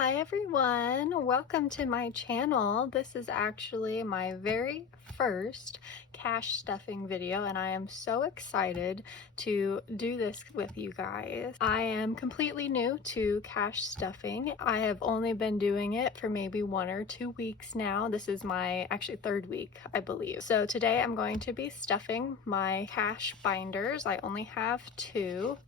Hi everyone, welcome to my channel. This is actually my very first cash stuffing video and I am so excited to do this with you guys. I am completely new to cash stuffing. I have only been doing it for maybe 1 or 2 weeks now. This is my actually 3rd week, I believe. So today I'm going to be stuffing my cash binders. I only have 2.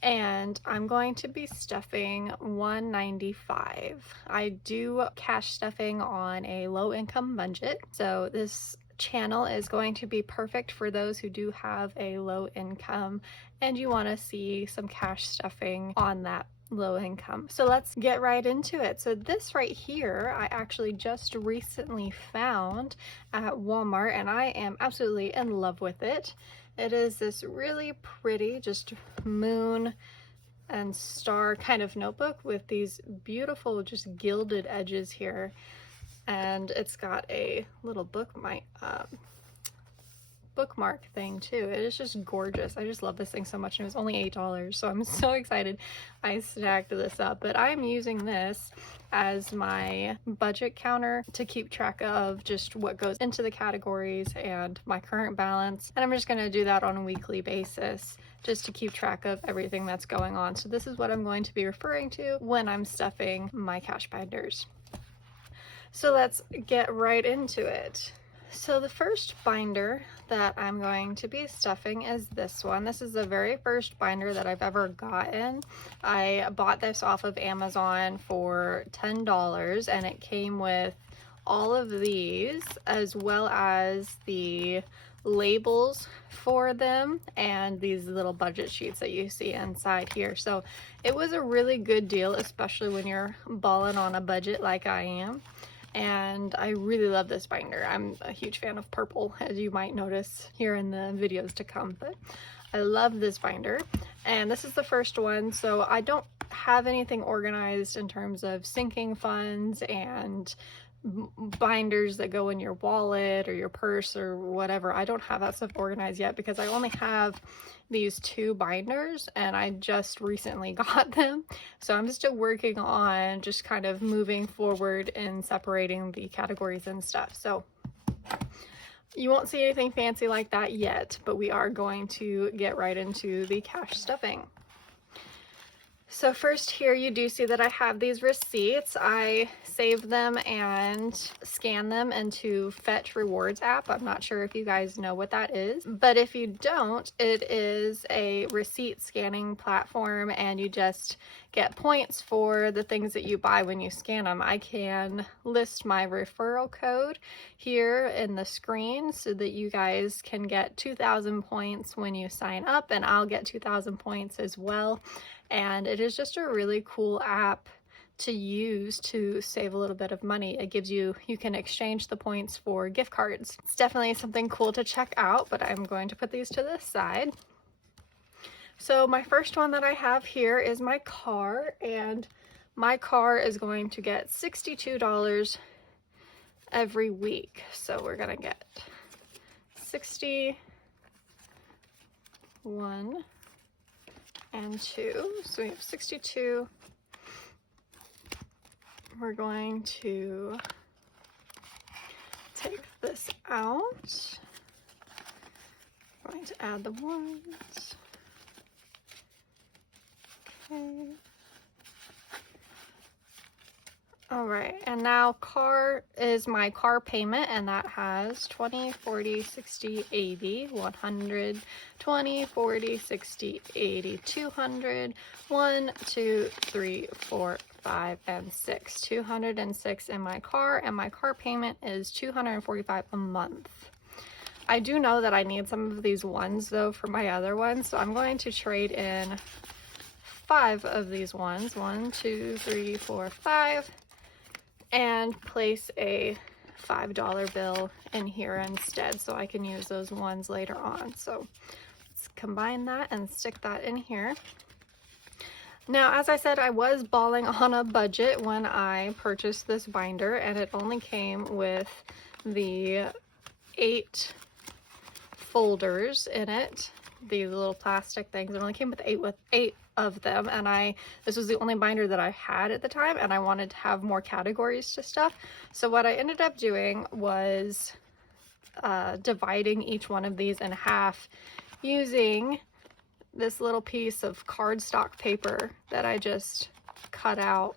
And I'm going to be stuffing 195. I do cash stuffing on a low income budget, so this channel is going to be perfect for those who do have a low income and you want to see some cash stuffing on that low income. So let's get right into it. So this right here I actually just recently found at Walmart and I am absolutely in love with it. It is this really pretty just moon and star kind of notebook with these beautiful just gilded edges here, and it's got a little bookmark thing too. It is just gorgeous. I just love this thing so much, and it was only $8, so I'm so excited I snagged this up. But I'm using this as my budget counter to keep track of just what goes into the categories and my current balance, and I'm just going to do that on a weekly basis just to keep track of everything that's going on. So this is what I'm going to be referring to when I'm stuffing my cash binders. So let's get right into it. So the first binder that I'm going to be stuffing is this one. This is the very first binder that I've ever gotten. I bought this off of Amazon for $10 and it came with all of these as well as the labels for them and these little budget sheets that you see inside here. So it was a really good deal, especially when you're balling on a budget like I am. And I really love this binder. I'm a huge fan of purple, as you might notice here in the videos to come, but I love this binder. And this is the first one, so I don't have anything organized in terms of sinking funds and binders that go in your wallet or your purse or whatever. I don't have that stuff organized yet because I only have these 2 binders and I just recently got them, so I'm still working on just kind of moving forward and separating the categories and stuff. So you won't see anything fancy like that yet, but we are going to get right into the cash stuffing. So first here you do see that I have these receipts. I save them and scan them into Fetch Rewards app. I'm not sure if you guys know what that is, but if you don't, it is a receipt scanning platform and you just get points for the things that you buy when you scan them. I can list my referral code here in the screen so that you guys can get 2,000 points when you sign up, and I'll get 2,000 points as well. And it is just a really cool app to use to save a little bit of money. It gives you can exchange the points for gift cards. It's definitely something cool to check out, but I'm going to put these to the side. So my first one that I have here is my car, and my car is going to get $62 every week. So we're gonna get 61 and 2, so we have 62. We're going to take this out. I'm going to add the ones. Okay. All right, and now car is my car payment, and that has 20, 40, 60, 80, 100, 20, 40, 60, 80, 200, 1, 2, 3, 4, 5, and 6. 206 in my car, and my car payment is $245 a month. I do know that I need some of these ones though for my other ones, so I'm going to trade in 5 of these ones. 1, 2, 3, 4, 5. And place a $5 bill in here instead so I can use those ones later on. So let's combine that and stick that in here. Now, as I said, I was balling on a budget when I purchased this binder, and it only came with the 8 folders in it, these little plastic things. It only came with eight of them, and this was the only binder that I had at the time, and I wanted to have more categories to stuff. So what I ended up doing was dividing each one of these in half using this little piece of cardstock paper that I just cut out,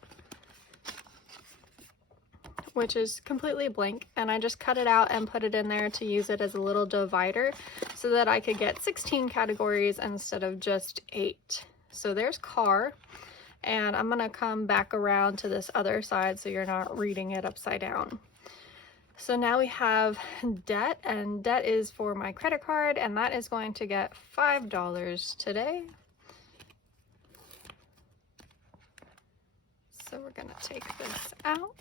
which is completely blank, and I just cut it out and put it in there to use it as a little divider so that I could get 16 categories instead of just 8. So there's car, and I'm gonna come back around to this other side so you're not reading it upside down. So now we have debt, and debt is for my credit card, and that is going to get $5 today. So we're gonna take this out,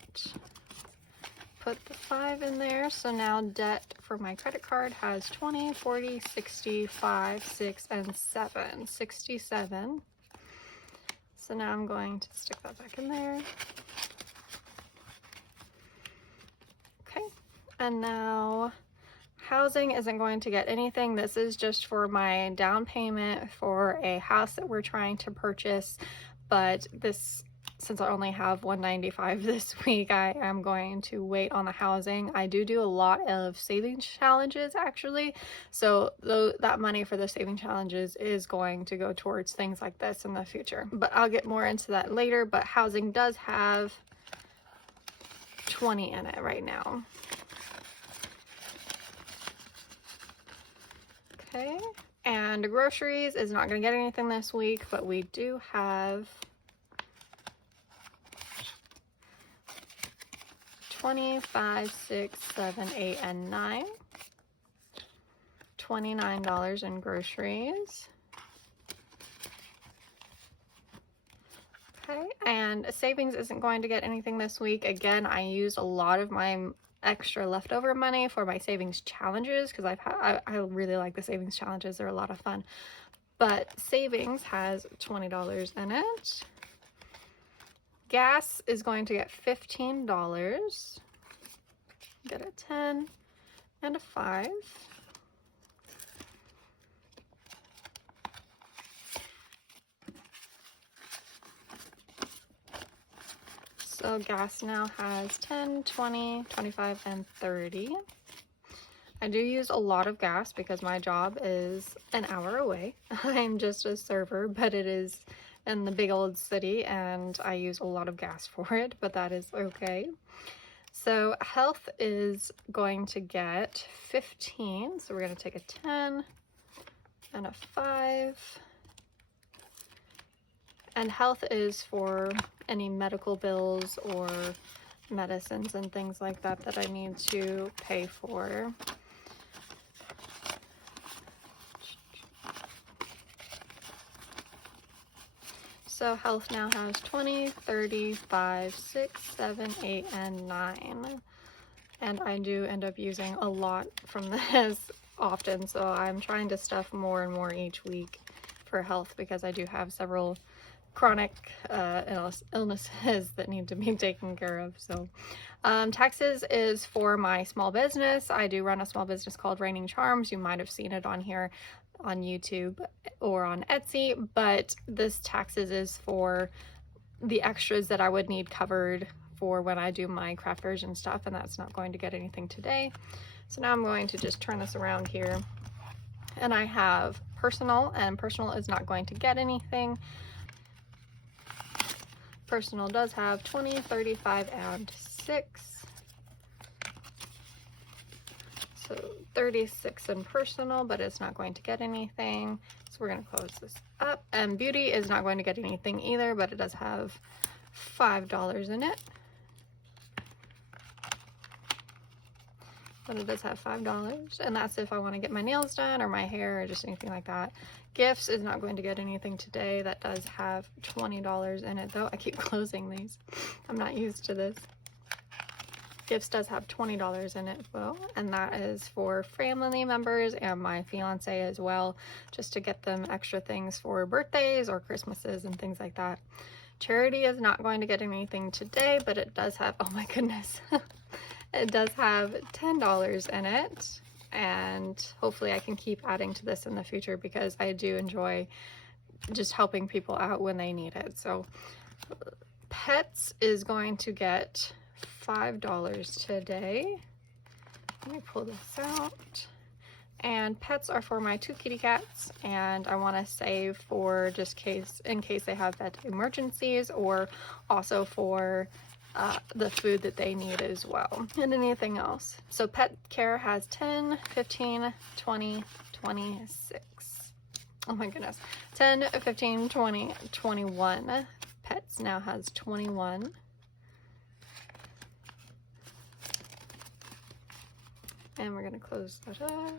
put the 5 in there. So now debt for my credit card has 20, 40, 60, 5, 6, and 7, 67. So now I'm going to stick that back in there. Okay, and now housing isn't going to get anything. This is just for my down payment for a house that we're trying to purchase, but since I only have $195 this week, I am going to wait on the housing. I do a lot of savings challenges actually, so that money for the saving challenges is going to go towards things like this in the future, but I'll get more into that later. But housing does have 20 in it right now. Okay, and groceries is not going to get anything this week, but we do have 20, 5, 6, 7, 8, and 9. $29 in groceries. Okay, and savings isn't going to get anything this week. Again, I used a lot of my extra leftover money for my savings challenges because I really like the savings challenges. They're a lot of fun. But savings has $20 in it. Gas is going to get $15. Get a 10 and a 5. So gas now has 10, 20, 25, and 30. I do use a lot of gas because my job is an hour away. I'm just a server, but it is in the big old city, and I use a lot of gas for it, but that is okay. So health is going to get 15. So we're going to take a 10 and a 5. And health is for any medical bills or medicines and things like that that I need to pay for. So health now has 20, 30, 5, 6, 7, 8, and 9. And I do end up using a lot from this often, so I'm trying to stuff more and more each week for health because I do have several chronic illnesses that need to be taken care of. So taxes is for my small business. I do run a small business called Raining Charms. You might have seen it on here on YouTube or on Etsy, but this taxes is for the extras that I would need covered for when I do my crafters and stuff, and that's not going to get anything today. So now I'm going to just turn this around here, and I have personal, and personal is not going to get anything. Personal does have 20, 35, and 6. So 36 in personal, but it's not going to get anything. So we're going to close this up. And beauty is not going to get anything either, but it does have $5 in it. But it does have $5, and that's if I want to get my nails done or my hair or just anything like that. Gifts is not going to get anything today. That does have $20 in it, though. I keep closing these. I'm not used to this. Gifts does have $20 in it, though, and that is for family members and my fiance as well, just to get them extra things for birthdays or Christmases and things like that. Charity is not going to get anything today, but it does have, oh my goodness, it does have $10 in it, and hopefully I can keep adding to this in the future because I do enjoy just helping people out when they need it. So Pets is going to get $5 today. Let me pull this out. And Pets are for my 2 kitty cats, and I want to save for just in case they have vet emergencies, or also for the food that they need as well, and anything else. So Pet Care has 10, 15, 20, 26. Oh my goodness. 10, 15, 20, 21. Pets now has 21. And we're going to close that up.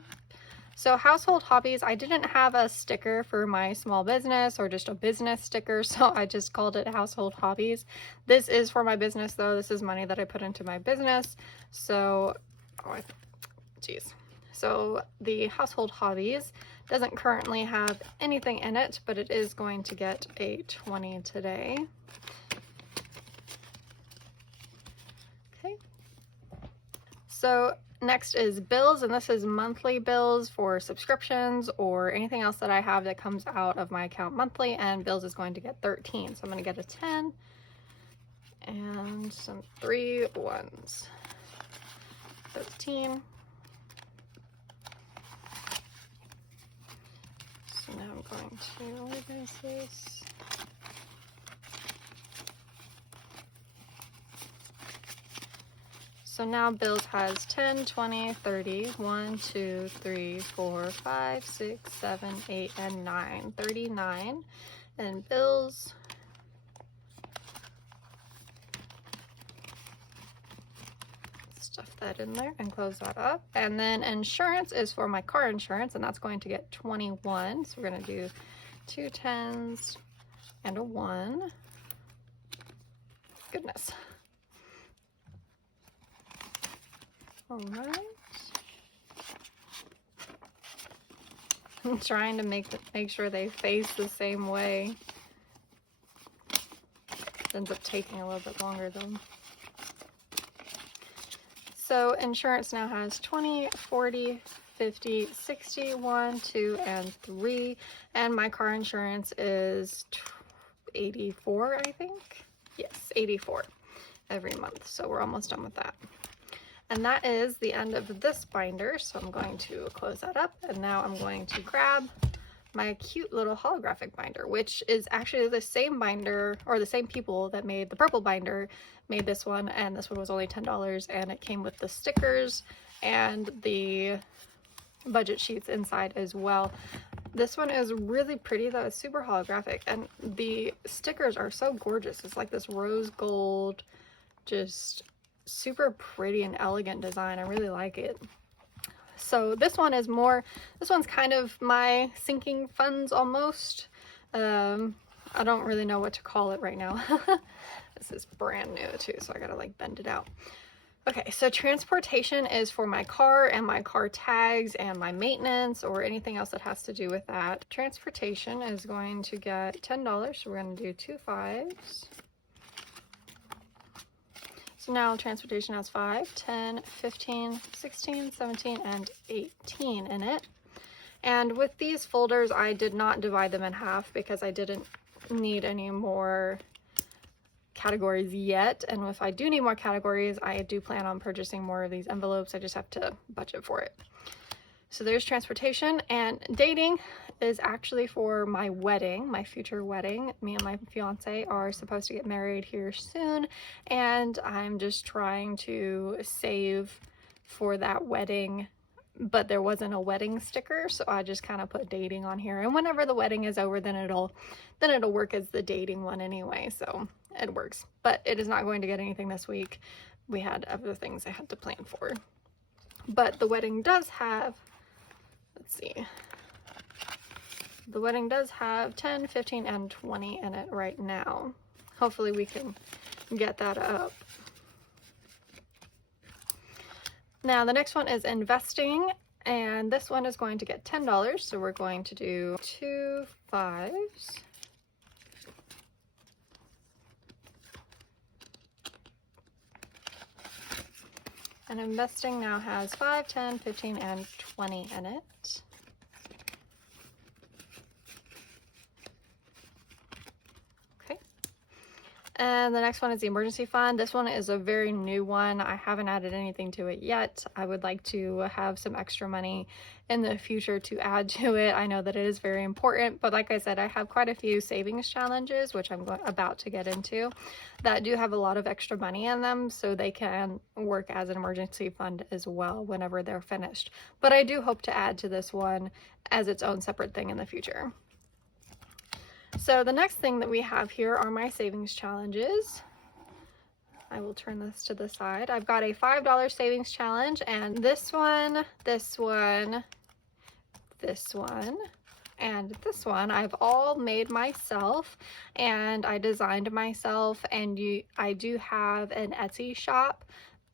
So Household Hobbies, I didn't have a sticker for my small business or just a business sticker, so I just called it Household Hobbies. This is for my business though. This is money that I put into my business. So, So the Household Hobbies doesn't currently have anything in it, but it is going to get a 20 today. Okay. So next is bills, and this is monthly bills for subscriptions or anything else that I have that comes out of my account monthly, and bills is going to get 13. So I'm going to get a 10 and some 3 ones. 13. So now I'm going to organize this. So now bills has 10, 20, 30, 1, 2, 3, 4, 5, 6, 7, 8, and 9. 39. And bills, stuff that in there and close that up. And then insurance is for my car insurance, and that's going to get 21. So we're going to do 2 10s and a 1. Goodness. All right. I'm trying to make sure they face the same way. It ends up taking a little bit longer though. So insurance now has 20, 40, 50, 60, 1, 2, and 3. And my car insurance is 84, I think. Yes, 84 every month. So we're almost done with that. And that is the end of this binder. So I'm going to close that up. And now I'm going to grab my cute little holographic binder, which is actually the same binder, or the same people that made the purple binder made this one, and this one was only $10, and it came with the stickers and the budget sheets inside as well. This one is really pretty though. It's super holographic, and the stickers are so gorgeous. It's like this rose gold, just super pretty and elegant design. I really like it. So this one is more, this one's kind of my sinking funds almost. I don't really know what to call it right now. This is brand new too, so I gotta like bend it out. Okay, so transportation is for my car and my car tags and my maintenance or anything else that has to do with that. Transportation is going to get $10, so we're gonna do 2 5s. So now transportation has 5, 10, 15, 16, 17, and 18 in it. And with these folders, I did not divide them in half because I didn't need any more categories yet. And if I do need more categories, I do plan on purchasing more of these envelopes. I just have to budget for it. So there's transportation, and dating is actually for my wedding, my future wedding. Me and my fiance are supposed to get married here soon, and I'm just trying to save for that wedding, but there wasn't a wedding sticker, so I just kind of put dating on here. And whenever the wedding is over, then it'll work as the dating one anyway, so it works. But it is not going to get anything this week. We had other things I had to plan for. But the wedding does have, let's see, the wedding does have 10, 15, and 20 in it right now. Hopefully we can get that up. Now the next one is investing, and this one is going to get $10, so we're going to do 2 5s. And investing now has 5, 10, 15, and 20 in it. then the next one is the emergency fund. This one is a very new one. I haven't added anything to it yet. I would like to have some extra money in the future to add to it. I know that it is very important, but like I said, I have quite a few savings challenges, which I'm about to get into, that do have a lot of extra money in them, so they can work as an emergency fund as well whenever they're finished. But I do hope to add to this one as its own separate thing in the future. So the next thing that we have here are my savings challenges. I will turn this to the side. I've got a $5 savings challenge, and this one, this one, this one, and this one I've all made myself, and I designed myself, and I do have an Etsy shop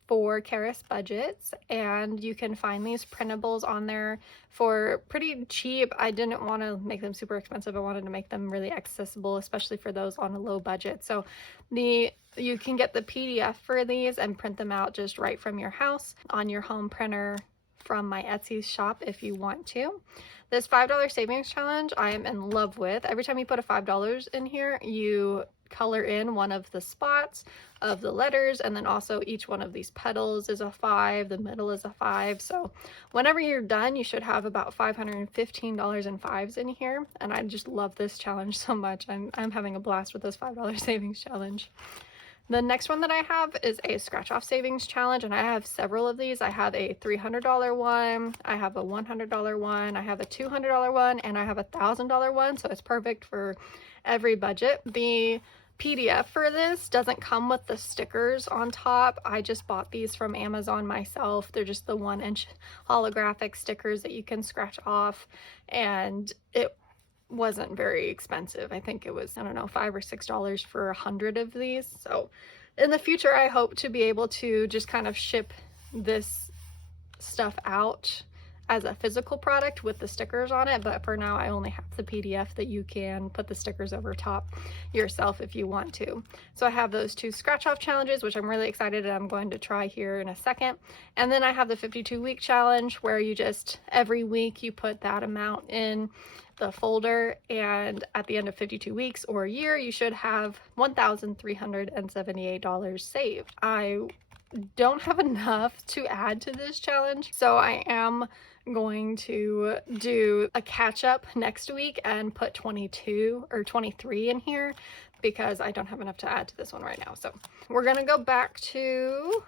for Karis Budgets, and you can find these printables on there for pretty cheap. I didn't want to make them super expensive. I wanted to make them really accessible, especially for those on a low budget. So you can get the PDF for these and print them out just right from your house on your home printer from my Etsy shop if you want to. This $5 savings challenge I am in love with. Every time you put a $5 in here, you color in one of the spots of the letters, and then also each one of these petals is a 5, the middle is a 5. So whenever you're done, you should have about $515 in fives in here, and I just love this challenge so much. I'm having a blast with this $5 savings challenge. The next one that I have is a scratch off savings challenge, and I have several of these. I have a $300 one, I have a $100 one, I have a $200 one, and I have a $1,000 one, so it's perfect for every budget. The PDF for this doesn't come with the stickers on top. I just bought these from Amazon myself. They're just the 1-inch holographic stickers that you can scratch off, and it wasn't very expensive. I think it was, I don't know, $5 or $6 for 100 of these. So in the future, I hope to be able to just kind of ship this stuff out as a physical product with the stickers on it, but for now I only have the PDF that you can put the stickers over top yourself if you want to. So I have those two scratch off challenges, which I'm really excited and I'm going to try here in a second. And then I have the 52-week challenge, where you just every week you put that amount in the folder, and at the end of 52 weeks or a year you should have $1,378 saved. I don't have enough to add to this challenge, so I am going to do a catch up next week and put 22 or 23 in here because I don't have enough to add to this one right now. So we're gonna go back to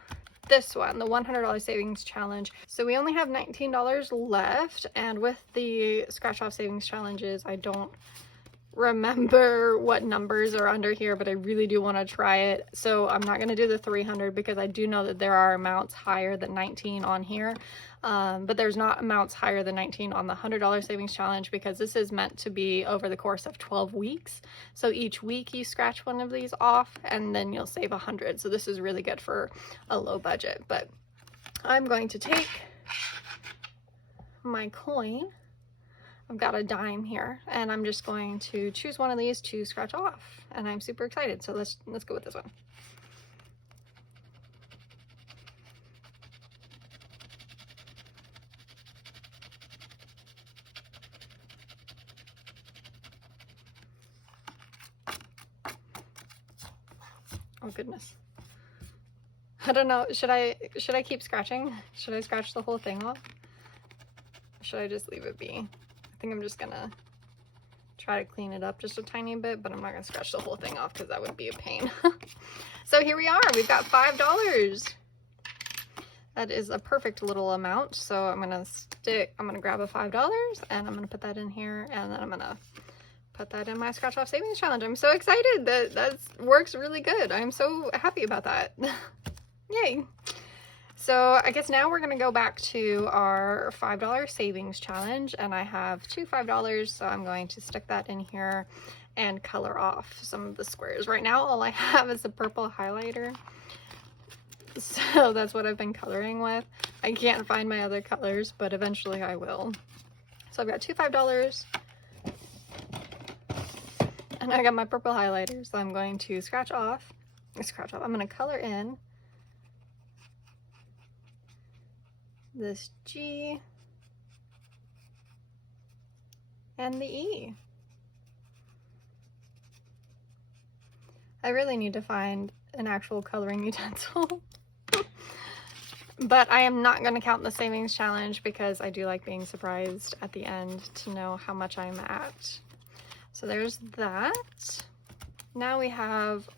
this one, the $100 savings challenge. So we only have $19 left, and with the scratch off savings challenges, I don't remember what numbers are under here, but I really do want to try it. So I'm not going to do the 300 because I do know that there are amounts higher than 19 on here, but there's not amounts higher than 19 on the $100 savings challenge because this is meant to be over the course of 12 weeks. So each week you scratch one of these off and then you'll save 100. So this is really good for a low budget. But I'm going to take my coin. I've got a dime here, and I'm just going to choose one of these to scratch off, and I'm super excited. So let's go with this one. Oh goodness. I don't know. Should I keep scratching? Should I scratch the whole thing off? Or should I just leave it be? I think I'm just gonna try to clean it up just a tiny bit, but I'm not gonna scratch the whole thing off because that would be a pain. So here we are, we've got $5. That is a perfect little amount. So I'm gonna grab a $5 and I'm gonna put that in here, and then I'm gonna put that in my scratch off savings challenge. I'm so excited that works really good. I'm so happy about that. Yay. So I guess now we're going to go back to our $5 savings challenge, and I have two $5, so I'm going to stick that in here and color off some of the squares. Right now all I have is a purple highlighter, so that's what I've been coloring with. I can't find my other colors, but eventually I will. So I've got two $5 and I got my purple highlighter, so I'm going to scratch off. I'm going to color in this G and the E. I really need to find an actual coloring utensil. But I am not going to count the savings challenge because I do like being surprised at the end to know how much I'm at. So there's that. Now we have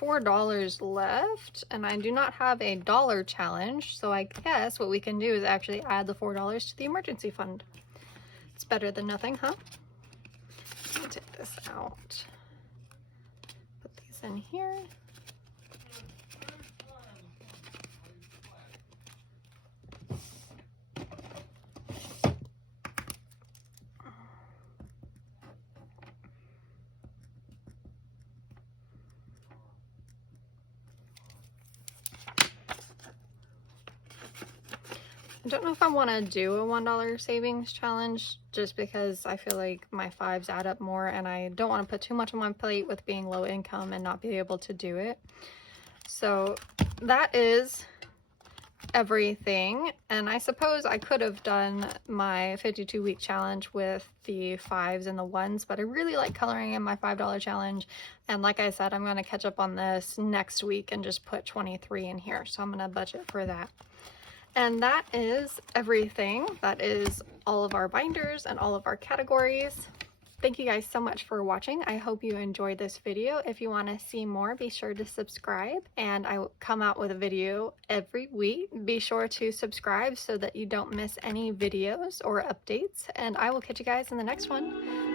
$4 left, and I do not have a dollar challenge, so I guess what we can do is actually add the $4 to the emergency fund. It's better than nothing, huh? Let me take this out. Put these in here. I don't know if I want to do a $1 savings challenge just because I feel like my fives add up more and I don't want to put too much on my plate with being low income and not be able to do it. So that is everything, and I suppose I could have done my 52-week challenge with the fives and the ones, but I really like coloring in my $5 challenge, and like I said, I'm going to catch up on this next week and just put 23 in here, so I'm going to budget for that. And that is everything. That is all of our binders and all of our categories. Thank you guys so much for watching. I hope you enjoyed this video. If you want to see more, be sure to subscribe, and I will come out with a video every week. Be sure to subscribe so that you don't miss any videos or updates, and I will catch you guys in the next one.